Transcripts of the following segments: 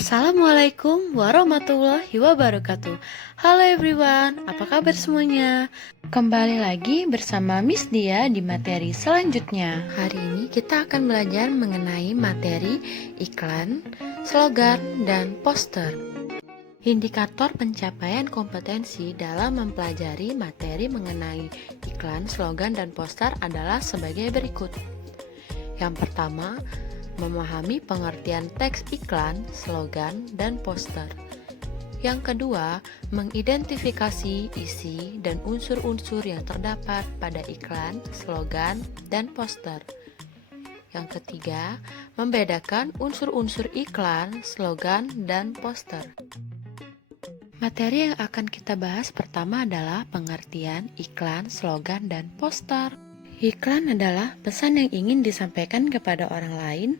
Assalamualaikum warahmatullahi wabarakatuh. Halo everyone, apa kabar semuanya? Kembali lagi bersama Miss Dia di materi selanjutnya. Hari ini kita akan belajar mengenai materi iklan, slogan, dan poster. Indikator pencapaian kompetensi dalam mempelajari materi mengenai iklan, slogan, dan poster adalah sebagai berikut. Yang pertama, memahami pengertian teks iklan, slogan, dan poster. Yang kedua, mengidentifikasi isi dan unsur-unsur yang terdapat pada iklan, slogan, dan poster. Yang ketiga, membedakan unsur-unsur iklan, slogan, dan poster. Materi yang akan kita bahas pertama adalah pengertian iklan, slogan, dan poster. Iklan adalah pesan yang ingin disampaikan kepada orang lain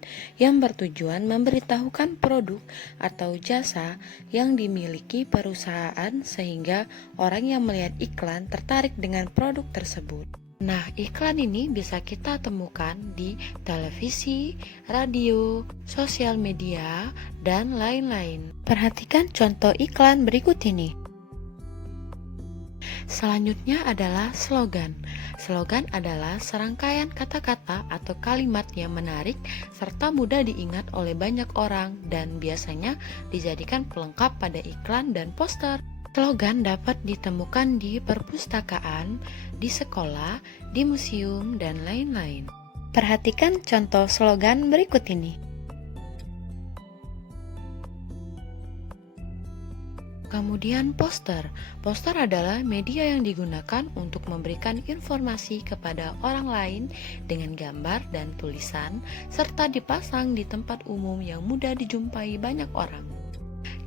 yang bertujuan memberitahukan produk atau jasa yang dimiliki perusahaan sehingga orang yang melihat iklan tertarik dengan produk tersebut. Nah, iklan ini bisa kita temukan di televisi, radio, sosial media, dan lain-lain. Perhatikan contoh iklan berikut ini. Selanjutnya adalah slogan. Slogan adalah serangkaian kata-kata atau kalimat yang menarik serta mudah diingat oleh banyak orang dan biasanya dijadikan pelengkap pada iklan dan poster. Slogan dapat ditemukan di perpustakaan, di sekolah, di museum, dan lain-lain. Perhatikan contoh slogan berikut ini. Kemudian poster. Poster adalah media yang digunakan untuk memberikan informasi kepada orang lain dengan gambar dan tulisan serta dipasang di tempat umum yang mudah dijumpai banyak orang.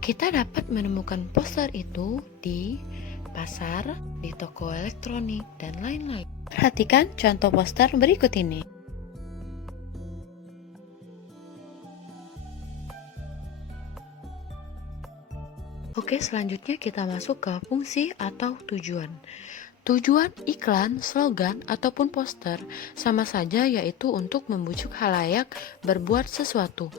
Kita dapat menemukan poster itu di pasar, di toko elektronik, dan lain-lain. Perhatikan contoh poster berikut ini. Oke, selanjutnya kita masuk ke fungsi atau tujuan. Tujuan iklan, slogan, ataupun poster sama saja, yaitu untuk membujuk khalayak berbuat sesuatu,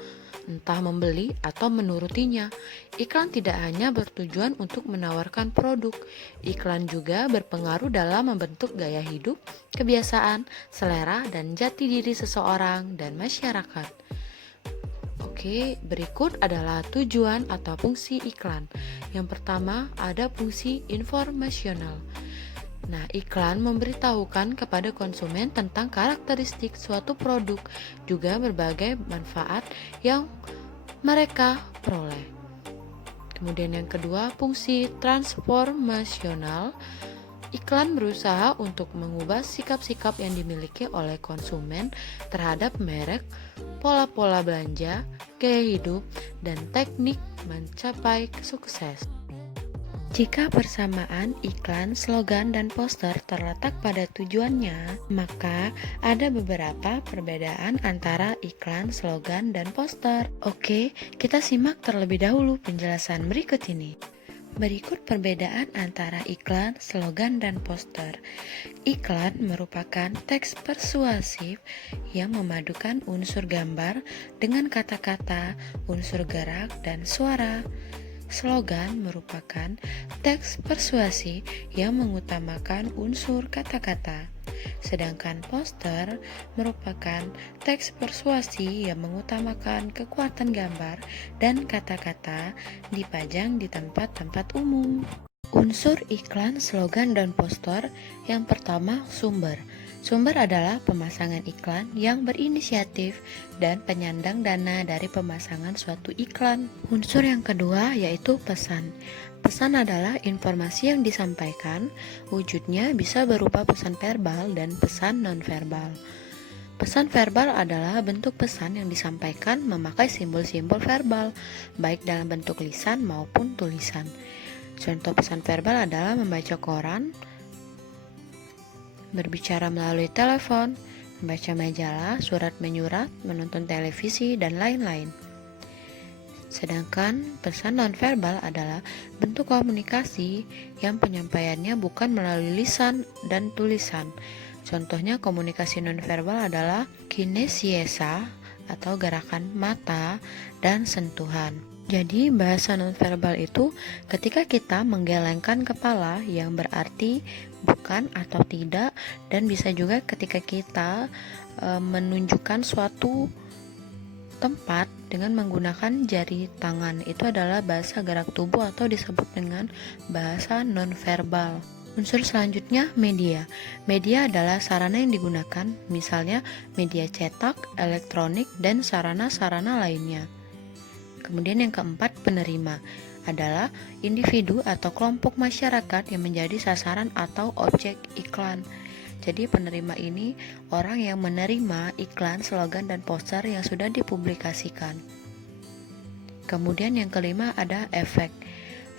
entah membeli atau menurutinya. Iklan tidak hanya bertujuan untuk menawarkan produk, iklan juga berpengaruh dalam membentuk gaya hidup, kebiasaan, selera, dan jati diri seseorang dan masyarakat. Oke, berikut adalah tujuan atau fungsi iklan. Yang pertama ada fungsi informasional. Nah, iklan memberitahukan kepada konsumen tentang karakteristik suatu produk, juga berbagai manfaat yang mereka peroleh. Kemudian yang kedua, fungsi transformasional. Iklan berusaha untuk mengubah sikap-sikap yang dimiliki oleh konsumen terhadap merek, pola-pola belanja, gaya hidup, dan teknik mencapai sukses. Jika persamaan iklan, slogan, dan poster terletak pada tujuannya, maka ada beberapa perbedaan antara iklan, slogan, dan poster. Oke, kita simak terlebih dahulu penjelasan berikut ini. Berikut perbedaan antara iklan, slogan, dan poster. Iklan merupakan teks persuasif yang memadukan unsur gambar dengan kata-kata, unsur gerak, dan suara. Slogan merupakan teks persuasi yang mengutamakan unsur kata-kata. Sedangkan poster merupakan teks persuasi yang mengutamakan kekuatan gambar dan kata-kata dipajang di tempat-tempat umum. Unsur iklan, slogan, dan poster. Yang pertama, sumber. Sumber adalah pemasangan iklan yang berinisiatif dan penyandang dana dari pemasangan suatu iklan. Unsur yang kedua yaitu pesan. Pesan adalah informasi yang disampaikan, wujudnya bisa berupa pesan verbal dan pesan nonverbal. Pesan verbal adalah bentuk pesan yang disampaikan memakai simbol-simbol verbal, baik dalam bentuk lisan maupun tulisan. Contoh pesan verbal adalah membaca koran, berbicara melalui telepon, membaca majalah, surat menyurat, menonton televisi, dan lain-lain. Sedangkan pesan nonverbal adalah bentuk komunikasi yang penyampaiannya bukan melalui lisan dan tulisan. Contohnya komunikasi nonverbal adalah kinesiesa atau gerakan mata dan sentuhan. Jadi bahasa nonverbal itu ketika kita menggelengkan kepala yang berarti bukan atau tidak, dan bisa juga ketika kita menunjukkan suatu tempat dengan menggunakan jari tangan. Itu adalah bahasa gerak tubuh atau disebut dengan bahasa nonverbal. Unsur selanjutnya media. Media adalah sarana yang digunakan, misalnya media cetak, elektronik, dan sarana-sarana lainnya. Kemudian yang keempat, penerima adalah individu atau kelompok masyarakat yang menjadi sasaran atau objek iklan. Jadi penerima ini orang yang menerima iklan, slogan, dan poster yang sudah dipublikasikan. Kemudian yang kelima ada efek.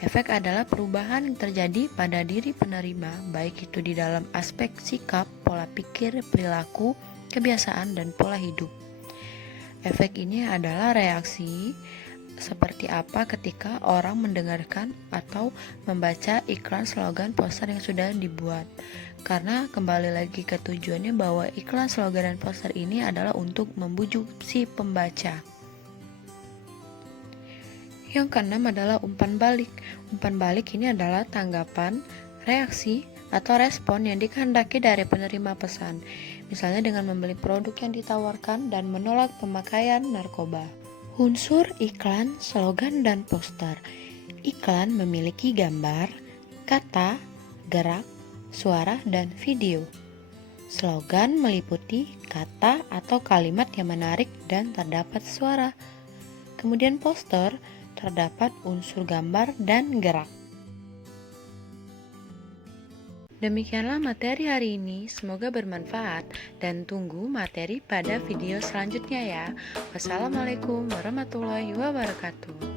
Efek adalah perubahan yang terjadi pada diri penerima, baik itu di dalam aspek sikap, pola pikir, perilaku, kebiasaan, dan pola hidup. Efek ini adalah reaksi seperti apa ketika orang mendengarkan atau membaca iklan, slogan, poster yang sudah dibuat. Karena kembali lagi ke tujuannya bahwa iklan, slogan, dan poster ini adalah untuk membujuk si pembaca. Yang keenam adalah umpan balik. Umpan balik ini adalah tanggapan, reaksi, atau respon yang dikehendaki dari penerima pesan. Misalnya dengan membeli produk yang ditawarkan dan menolak pemakaian narkoba. Unsur iklan, slogan, dan poster. Iklan memiliki gambar, kata, gerak, suara, dan video. Slogan meliputi kata atau kalimat yang menarik dan terdapat suara. Kemudian poster terdapat unsur gambar dan gerak. Demikianlah materi hari ini, semoga bermanfaat dan tunggu materi pada video selanjutnya ya. Wassalamualaikum warahmatullahi wabarakatuh.